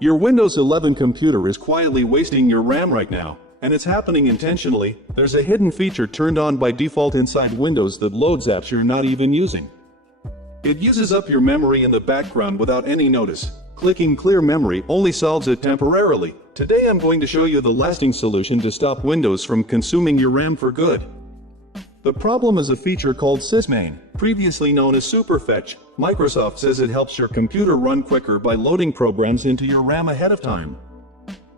Your Windows 11 computer is quietly wasting your RAM right now, and it's happening intentionally. There's a hidden feature turned on by default inside Windows that loads apps you're not even using. It uses up your memory in the background without any notice. Clicking clear memory only solves it temporarily. Today I'm going to show you the lasting solution to stop Windows from consuming your RAM for good. The problem is a feature called SysMain, previously known as SuperFetch. Microsoft says it helps your computer run quicker by loading programs into your RAM ahead of time.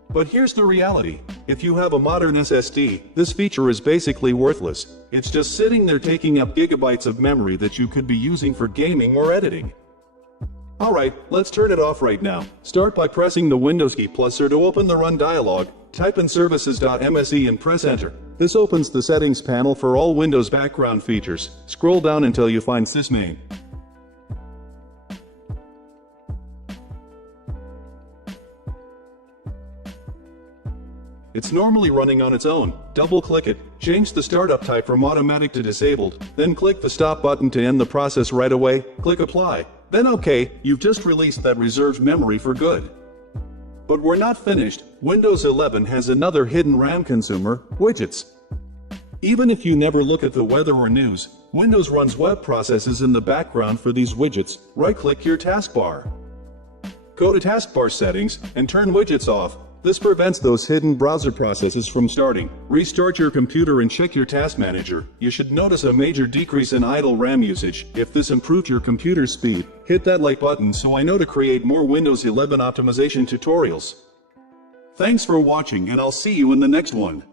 But here's the reality. If you have a modern SSD, this feature is basically worthless. It's just sitting there taking up gigabytes of memory that you could be using for gaming or editing. Alright, let's turn it off right now. Start by pressing the Windows key plus R to open the Run dialog. Type in services.mse and press Enter. This opens the settings panel for all Windows background features. Scroll down until you find SysMain. It's normally running on its own. Double-click it, change the startup type from automatic to disabled, then click the stop button to end the process right away, click Apply. Then OK, you've just released that reserved memory for good. But we're not finished. Windows 11 has another hidden RAM consumer, Widgets. Even if you never look at the weather or news, Windows runs web processes in the background for these widgets. Right-click your taskbar. Go to Taskbar Settings and turn Widgets off. This prevents those hidden browser processes from starting. Restart your computer and check your task manager. You should notice a major decrease in idle RAM usage. If this improved your computer's speed, hit that like button so I know to create more Windows 11 optimization tutorials. Thanks for watching and I'll see you in the next one.